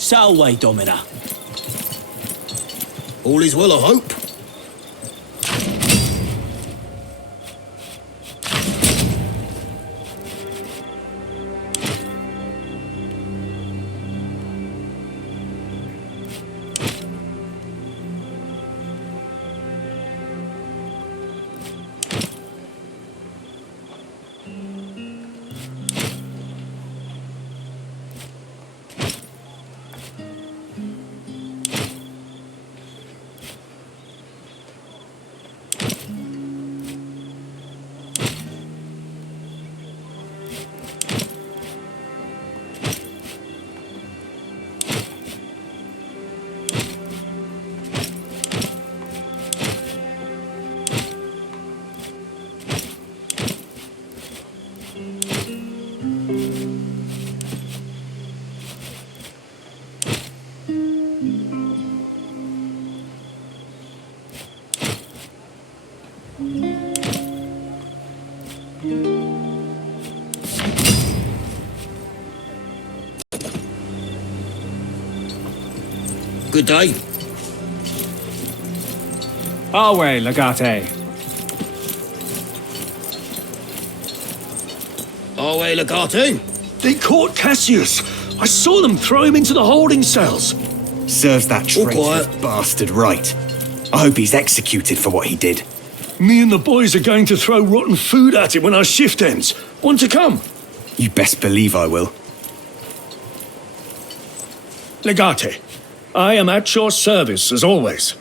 So away, Domina. All is well, I hope. Good day. Our way, Legate. Our way, Legate. They caught Cassius. I saw them throw him into the holding cells. Serves that All traitor quiet. bastard right. I hope he's executed for what he did. Me and the boys are going to throw rotten food at him when our shift ends. Want to come? You best believe I will. Legate, I am at your service, as always.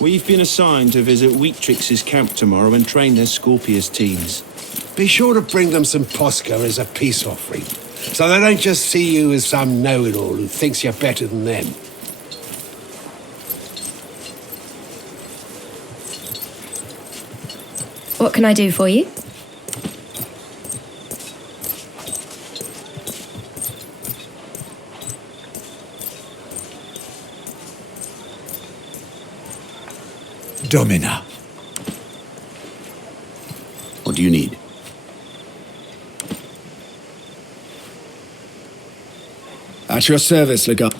We've been assigned to visit Wheatrix's camp tomorrow and train their Scorpius teams. Be sure to bring them some Posca as a peace offering, so they don't just see you as some know-it-all who thinks you're better than them. What can I do for you? Domina. What do you need? At your service, Legate.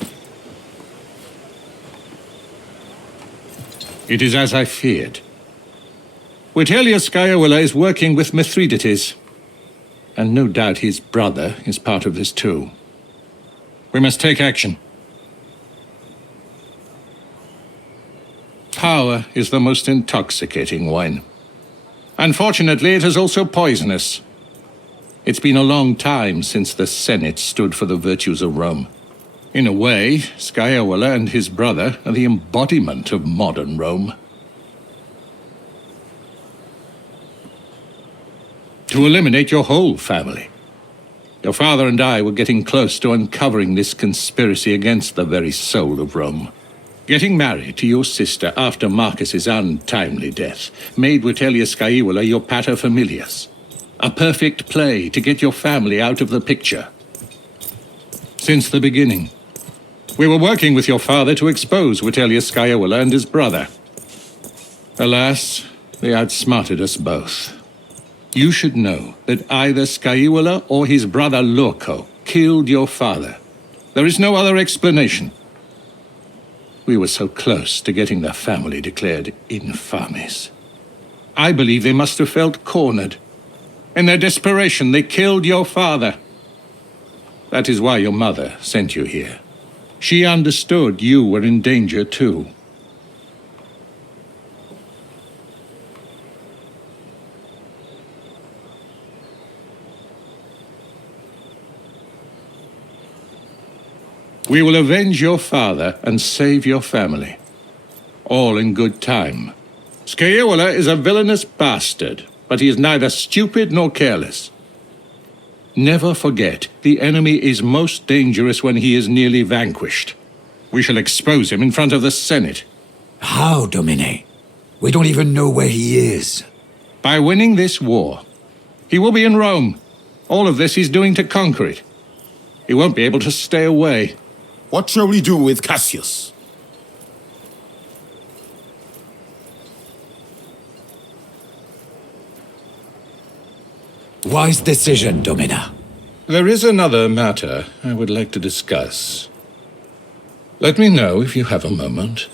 It is as I feared. Vitellius Scaevola is working with Mithridates, and no doubt his brother is part of this too. We must take action. Power is the most intoxicating wine. Unfortunately, it is also poisonous. It's been a long time since the Senate stood for the virtues of Rome. In a way, Scaevola and his brother are the embodiment of modern Rome. To eliminate your whole family. Your father and I were getting close to uncovering this conspiracy against the very soul of Rome. Getting married to your sister after Marcus's untimely death made Vitellius Scaevola your paterfamilias. A perfect play to get your family out of the picture. Since the beginning, we were working with your father to expose Vitellius Scaevola and his brother. Alas, they outsmarted us both. You should know that either Scaevola or his brother Lorco killed your father. There is no other explanation. We were so close to getting the family declared infames. I believe they must have felt cornered. In their desperation, they killed your father. That is why your mother sent you here. She understood you were in danger too. We will avenge your father and save your family. All in good time. Scaevola is a villainous bastard, but he is neither stupid nor careless. Never forget, the enemy is most dangerous when he is nearly vanquished. We shall expose him in front of the Senate. How, Domine? We don't even know where he is. By winning this war. He will be in Rome. All of this he's doing to conquer it. He won't be able to stay away. What shall we do with Cassius? Wise decision, Domina. There is another matter I would like to discuss. Let me know if you have a moment.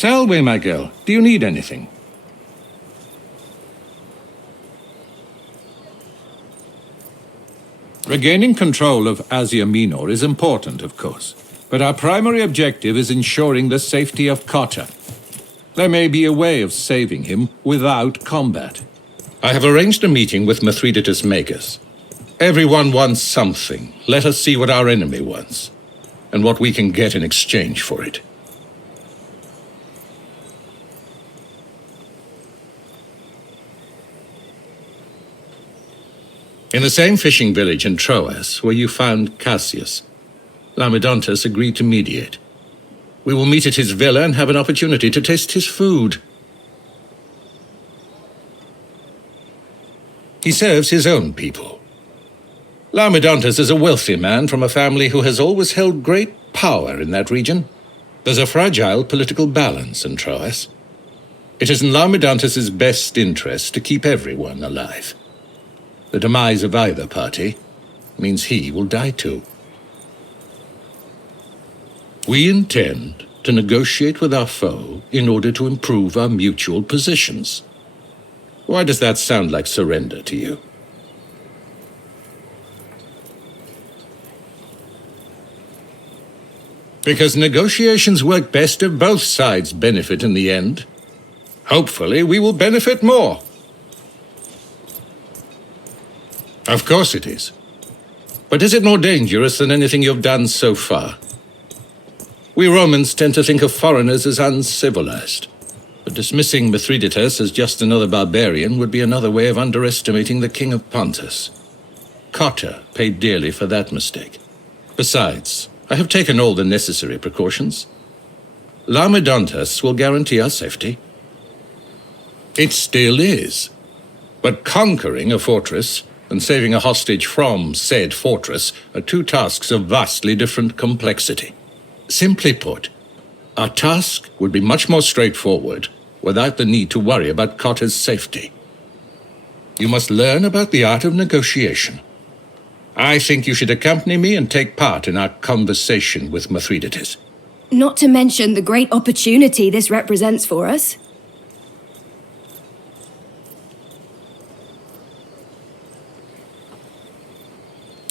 Salve, my girl. Do you need anything? Regaining control of Asia Minor is important, of course. But our primary objective is ensuring the safety of Cotta. There may be a way of saving him without combat. I have arranged a meeting with Mithridates' Magus. Everyone wants something. Let us see what our enemy wants, and what we can get in exchange for it. In the same fishing village in Troas where you found Cassius, Lamedontus agreed to mediate. We will meet at his villa and have an opportunity to taste his food. He serves his own people. Lamedontus is a wealthy man from a family who has always held great power in that region. There's a fragile political balance in Troas. It is in Lamedontus's best interest to keep everyone alive. The demise of either party means he will die too. We intend to negotiate with our foe in order to improve our mutual positions. Why does that sound like surrender to you? Because negotiations work best if both sides benefit in the end. Hopefully, we will benefit more. Of course it is. But is it more dangerous than anything you've done so far? We Romans tend to think of foreigners as uncivilized. But dismissing Mithridates as just another barbarian would be another way of underestimating the king of Pontus. Cotta paid dearly for that mistake. Besides, I have taken all the necessary precautions. Lamedontus will guarantee our safety. It still is. But conquering a fortress and saving a hostage from said fortress are two tasks of vastly different complexity. Simply put, our task would be much more straightforward without the need to worry about Cotta's safety. You must learn about the art of negotiation. I think you should accompany me and take part in our conversation with Mithridates. Not to mention the great opportunity this represents for us.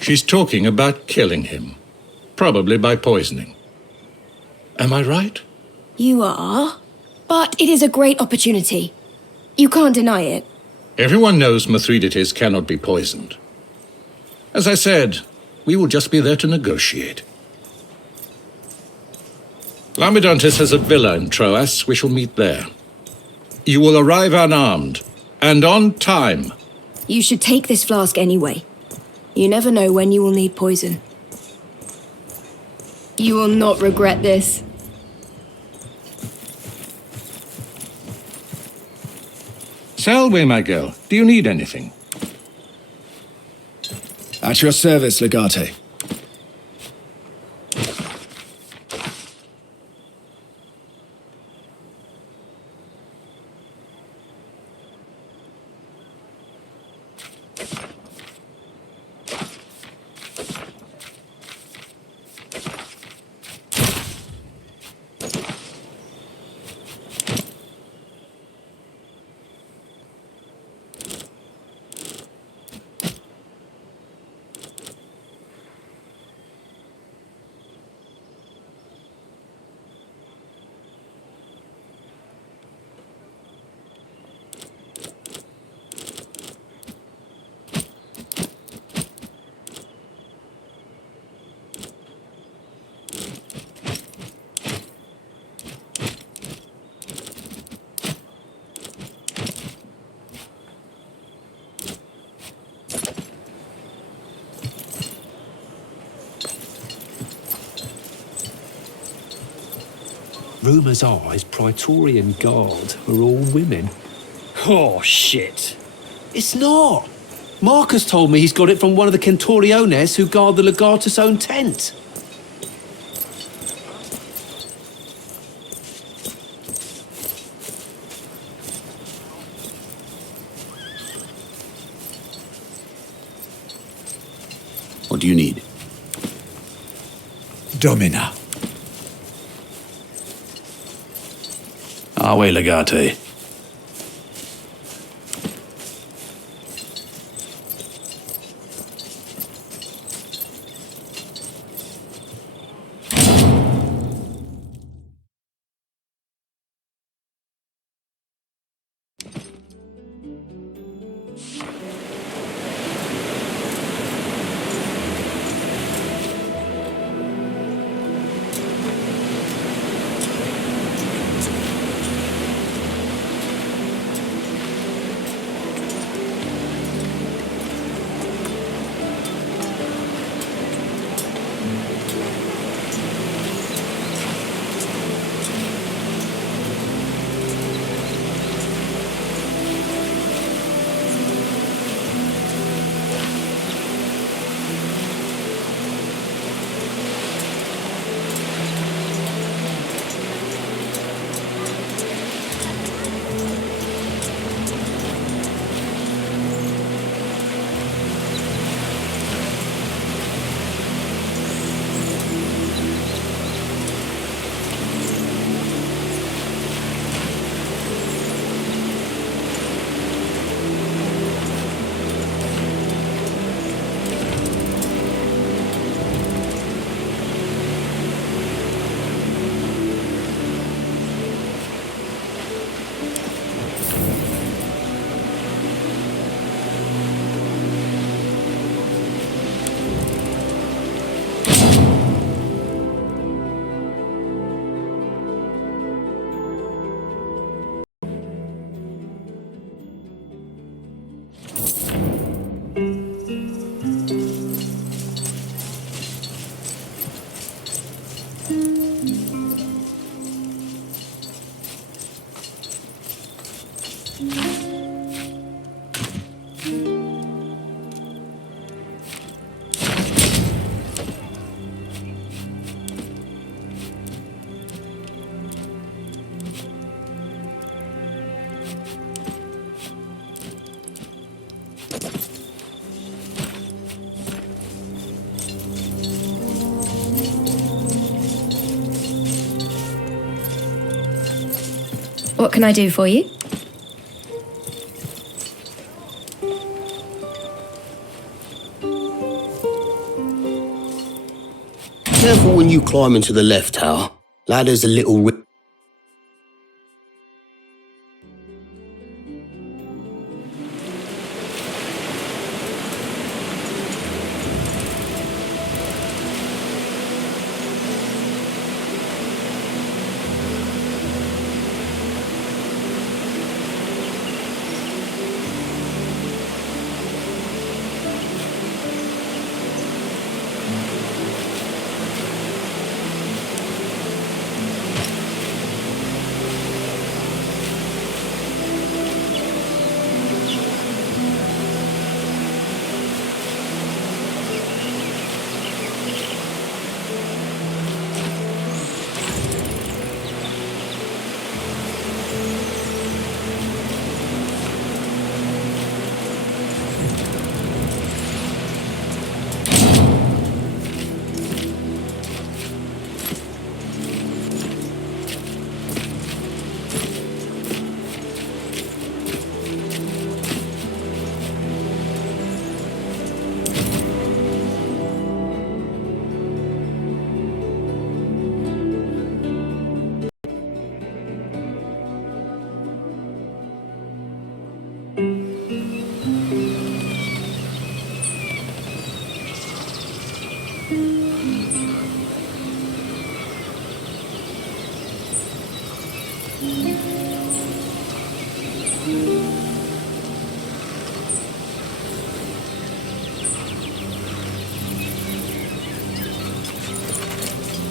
She's talking about killing him, probably by poisoning. Am I right? You are. But it is a great opportunity. You can't deny it. Everyone knows Mithridates cannot be poisoned. As I said, we will just be there to negotiate. Lamedontus has a villa in Troas. We shall meet there. You will arrive unarmed, and on time. You should take this flask anyway. You never know when you will need poison. You will not regret this. Selway, my girl, do you need anything? At your service, Legate. Rumours are his Praetorian Guard are all women. Oh, shit. It's not! Marcus told me he's got it from one of the Centuriones who guard the Legatus' own tent. What do you need? Domina. Our way, Legate. What can I do for you? Careful when you climb into the left tower. Ladder's a little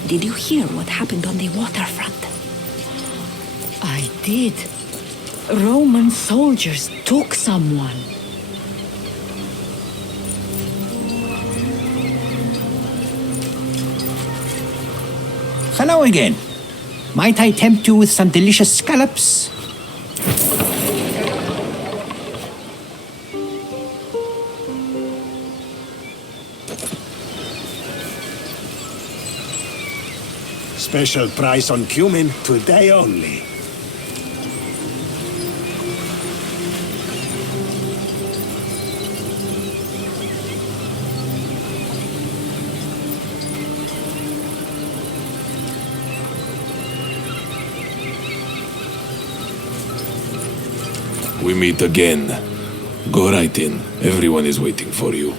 Did you hear what happened on the waterfront? I did. Roman soldiers took someone. Hello again. Might I tempt you with some delicious scallops? Special price on cumin today only. We meet again. Go right in. Everyone is waiting for you.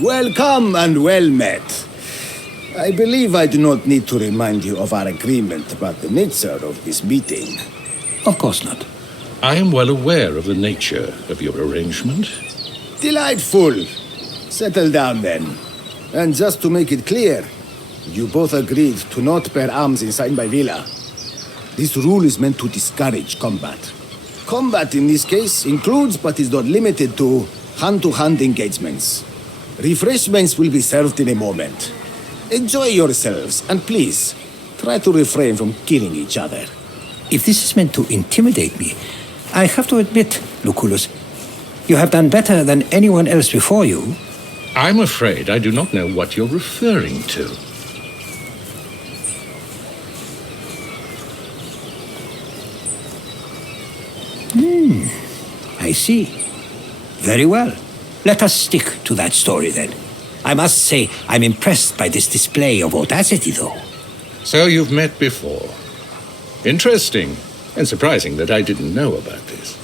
Welcome and well met. I believe I do not need to remind you of our agreement about the nature of this meeting. Of course not. I am well aware of the nature of your arrangement. Delightful. Settle down then. And just to make it clear, you both agreed to not bear arms inside my villa. This rule is meant to discourage combat. Combat in this case includes but is not limited to hand-to-hand engagements. Refreshments will be served in a moment. Enjoy yourselves, and please, try to refrain from killing each other. If this is meant to intimidate me, I have to admit, Lucullus, you have done better than anyone else before you. I'm afraid I do not know what you're referring to. I see. Very well. Let us stick to that story then. I must say I'm impressed by this display of audacity, though. So you've met before. Interesting, and surprising that I didn't know about this.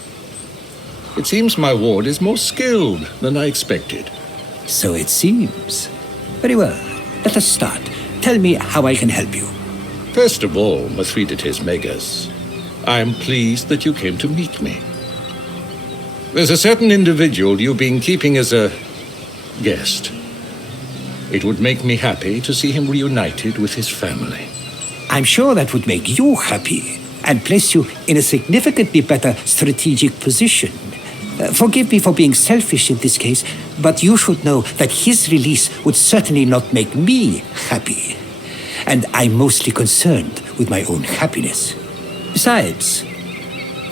It seems my ward is more skilled than I expected. So it seems. Very well. Let us start. Tell me how I can help you. First of all, Mithridates Megas, I am pleased that you came to meet me. There's a certain individual you've been keeping as a guest. It would make me happy to see him reunited with his family. I'm sure that would make you happy and place you in a significantly better strategic position. Forgive me for being selfish in this case, but you should know that his release would certainly not make me happy. And I'm mostly concerned with my own happiness. Besides,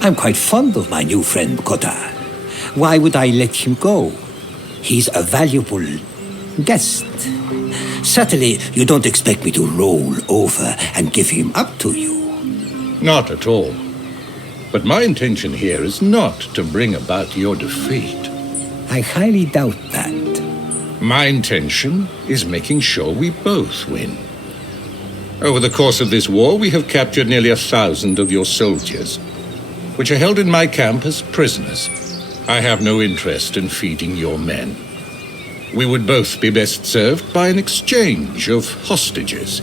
I'm quite fond of my new friend Kota. Why would I let him go? He's a valuable guest. Certainly, you don't expect me to roll over and give him up to you. Not at all. But my intention here is not to bring about your defeat. I highly doubt that. My intention is making sure we both win. Over the course of this war, we have captured nearly 1,000 of your soldiers, which are held in my camp as prisoners. I have no interest in feeding your men. We would both be best served by an exchange of hostages.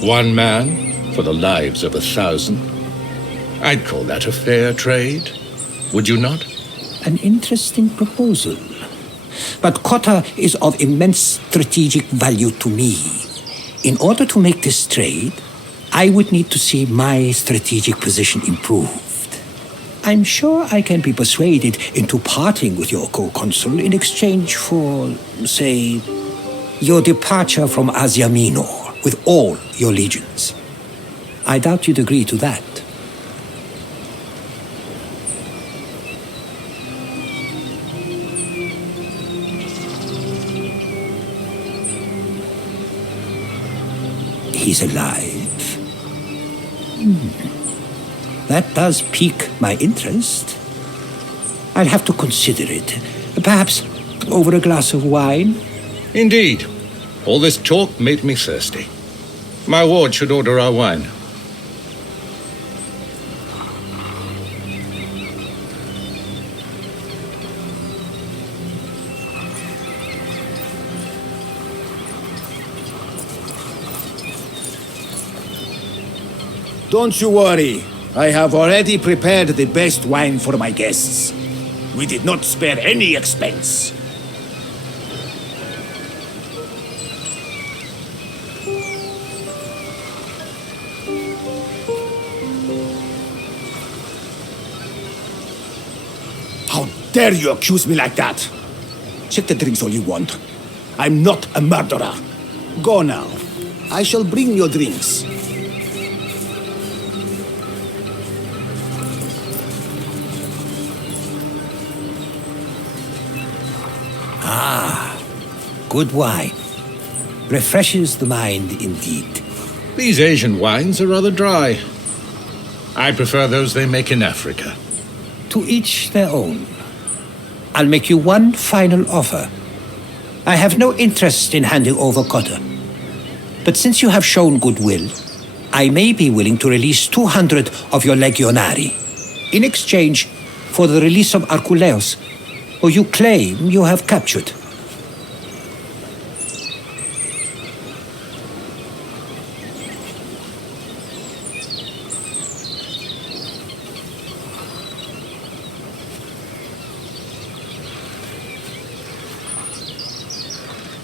One man for the lives of 1,000. I'd call that a fair trade, would you not? An interesting proposal. But Kota is of immense strategic value to me. In order to make this trade, I would need to see my strategic position improved. I'm sure I can be persuaded into parting with your co-consul in exchange for, say, your departure from Asia Minor with all your legions. I doubt you'd agree to that. He's alive. That does pique my interest. I'll have to consider it. Perhaps over a glass of wine? Indeed. All this talk made me thirsty. My ward should order our wine. Don't you worry. I have already prepared the best wine for my guests. We did not spare any expense. How dare you accuse me like that? Check the drinks all you want. I'm not a murderer. Go now. I shall bring your drinks. Good wine. Refreshes the mind indeed. These Asian wines are rather dry. I prefer those they make in Africa. To each their own. I'll make you one final offer. I have no interest in handing over Kota. But since you have shown goodwill, I may be willing to release 200 of your legionari in exchange for the release of Arculeus, who you claim you have captured.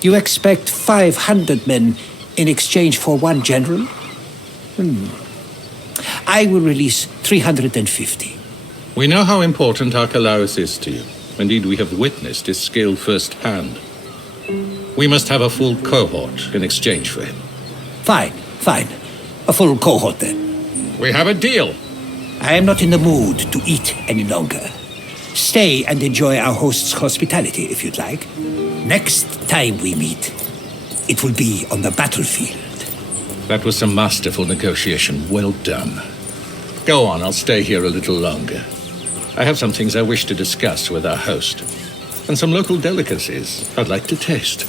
You expect 500 men in exchange for one general? I will release 350. We know how important Archelaus is to you. Indeed, we have witnessed his skill firsthand. We must have a full cohort in exchange for him. Fine. A full cohort then. We have a deal. I am not in the mood to eat any longer. Stay and enjoy our host's hospitality if you'd like. Next time we meet, it will be on the battlefield. That was some masterful negotiation. Well done. Go on, I'll stay here a little longer. I have some things I wish to discuss with our host, and some local delicacies I'd like to taste.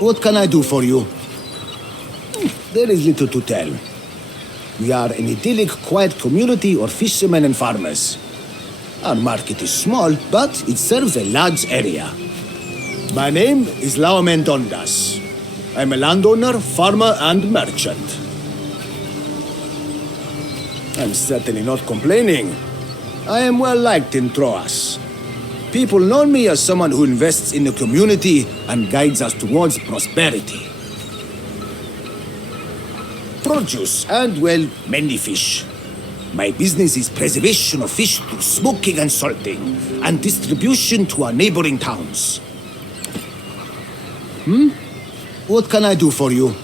What can I do for you? There is little to tell. We are an idyllic, quiet community of fishermen and farmers. Our market is small, but it serves a large area. My name is Laomen Dondas. I'm a landowner, farmer, and merchant. I'm certainly not complaining. I am well liked in Troas. People know me as someone who invests in the community and guides us towards prosperity. Produce and, well, many fish. My business is preservation of fish through smoking and salting, and distribution to our neighboring towns. What can I do for you?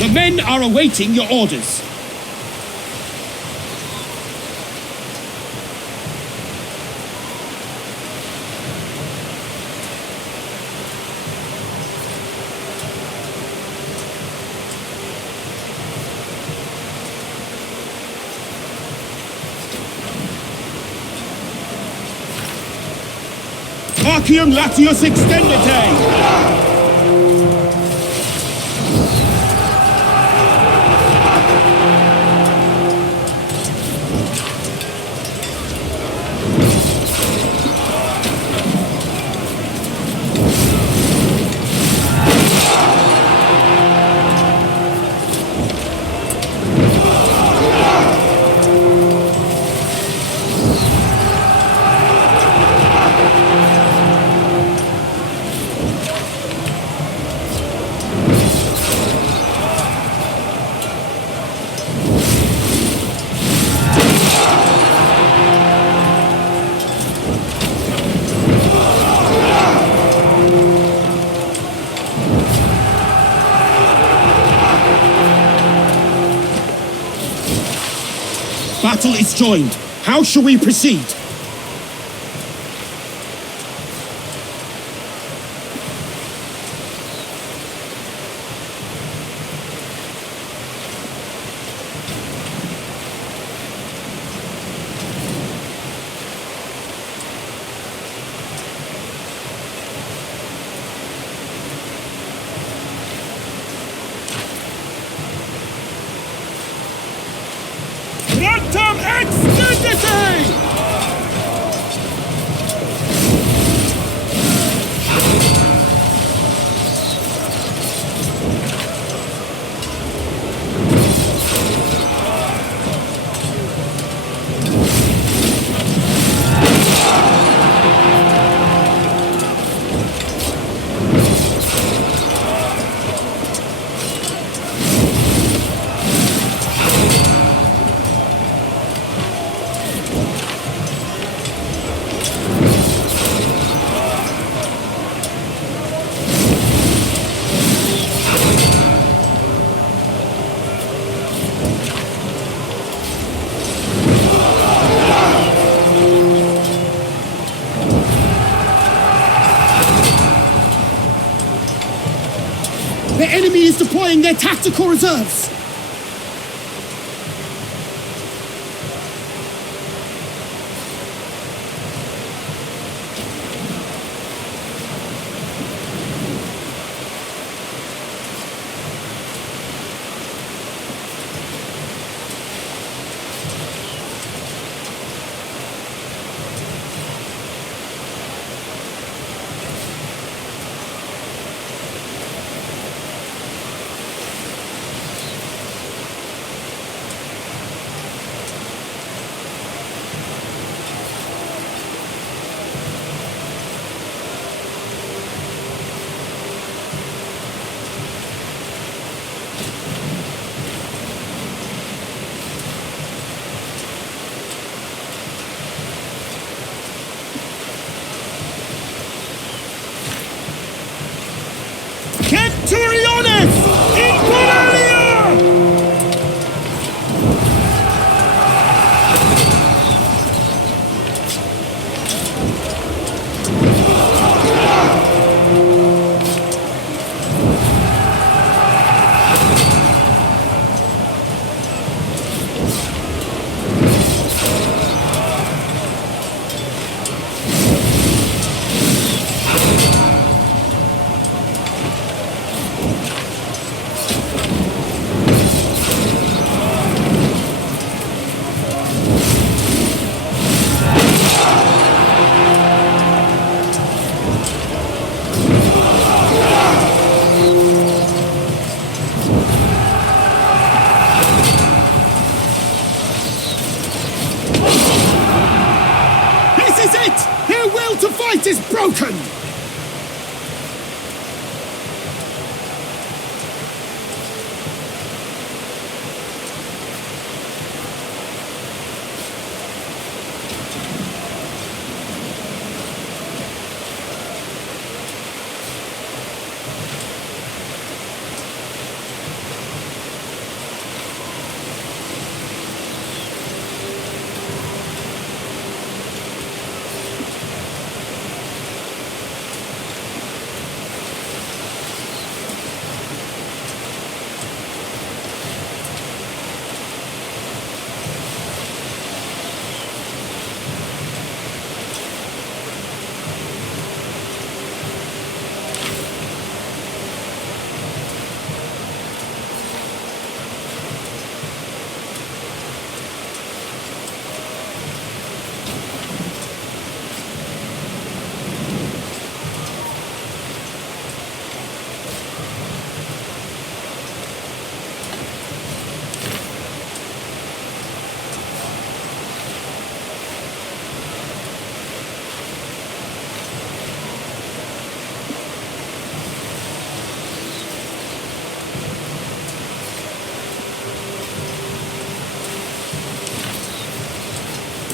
The men are awaiting your orders. Arcium Latius Extendite! Battle is joined. How shall we proceed? Quantum Extendity! The enemy is deploying their tactical reserves! Centuriones! Imperalia! Is broken!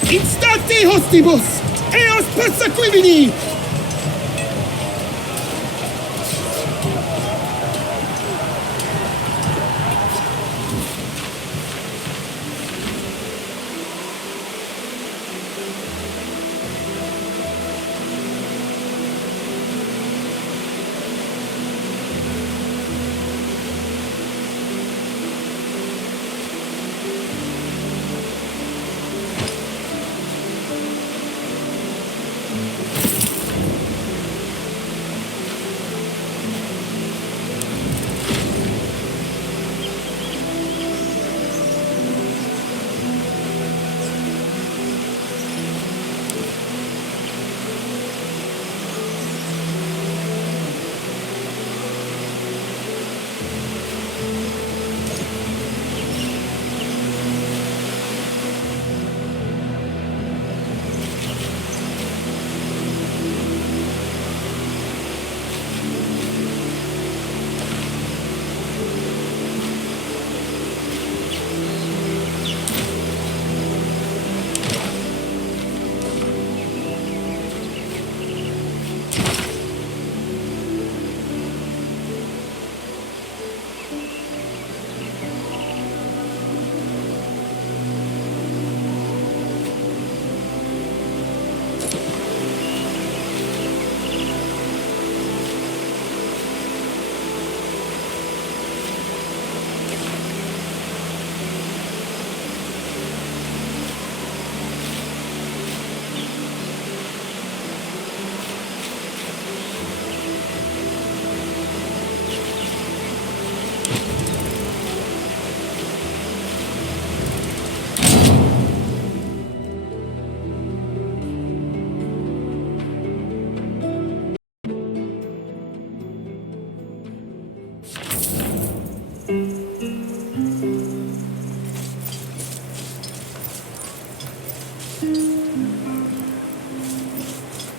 Instate hostibus! Eos persequimini!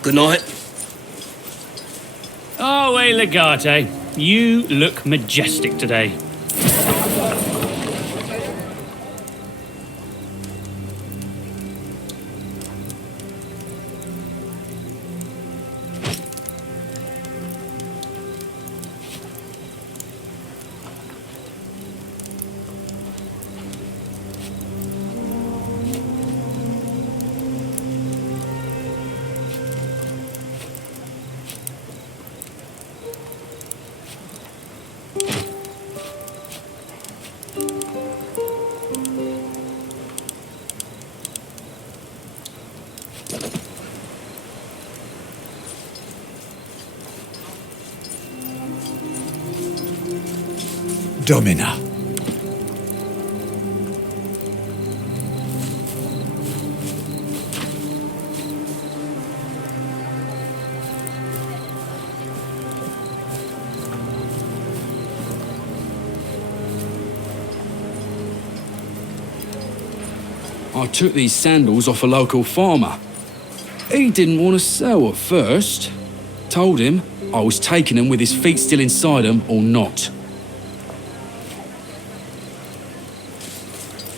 Good night. Oh, hey, Legate. You look majestic today. Domina. I took these sandals off a local farmer. He didn't want to sell at first. Told him I was taking them with his feet still inside them or not.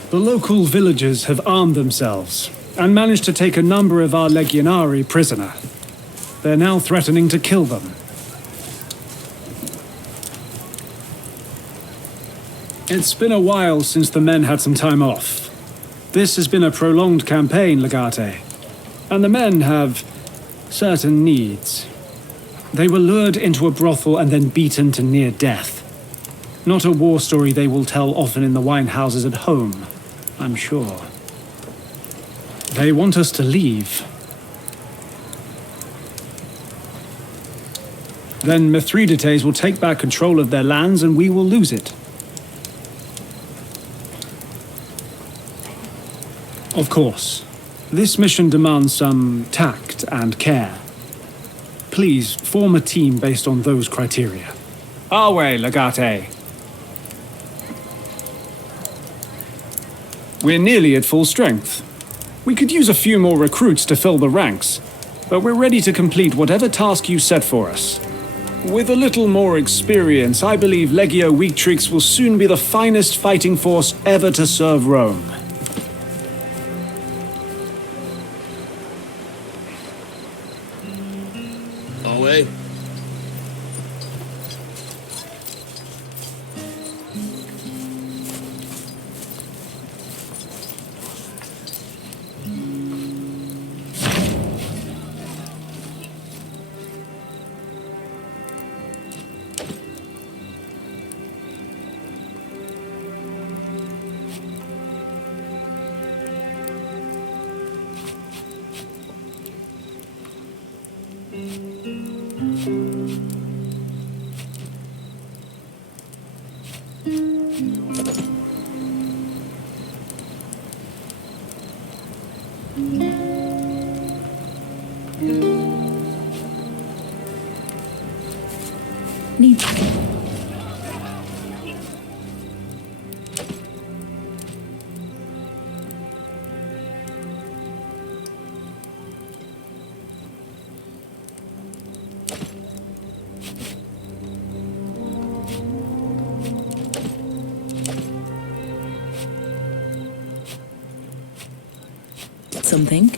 The local villagers have armed themselves and managed to take a number of our legionari prisoner. They're now threatening to kill them. It's been a while since the men had some time off. This has been a prolonged campaign, Legate, and the men have certain needs. They were lured into a brothel and then beaten to near death. Not a war story they will tell often in the wine houses at home, I'm sure. They want us to leave. Then Mithridates will take back control of their lands and we will lose it. Of course, this mission demands some tact and care. Please form a team based on those criteria. Our way, Legate. We're nearly at full strength. We could use a few more recruits to fill the ranks, but we're ready to complete whatever task you set for us. With a little more experience, I believe Legio Weaktrix will soon be the finest fighting force ever to serve Rome. Away. Need. Something?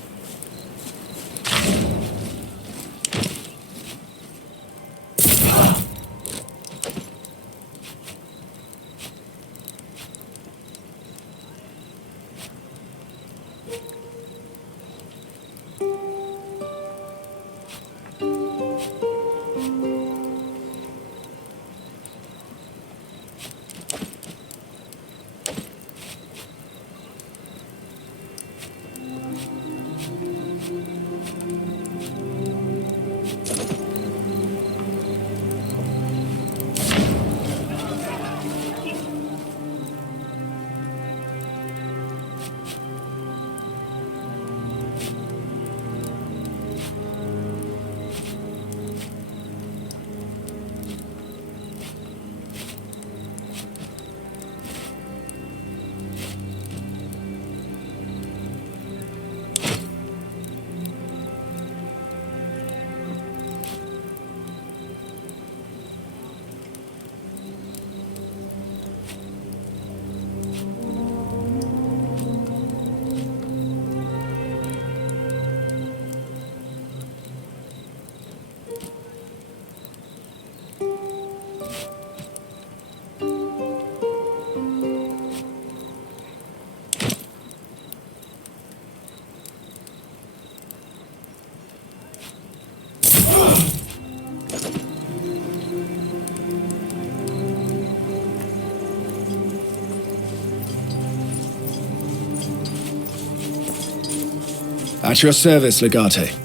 At your service, Legate.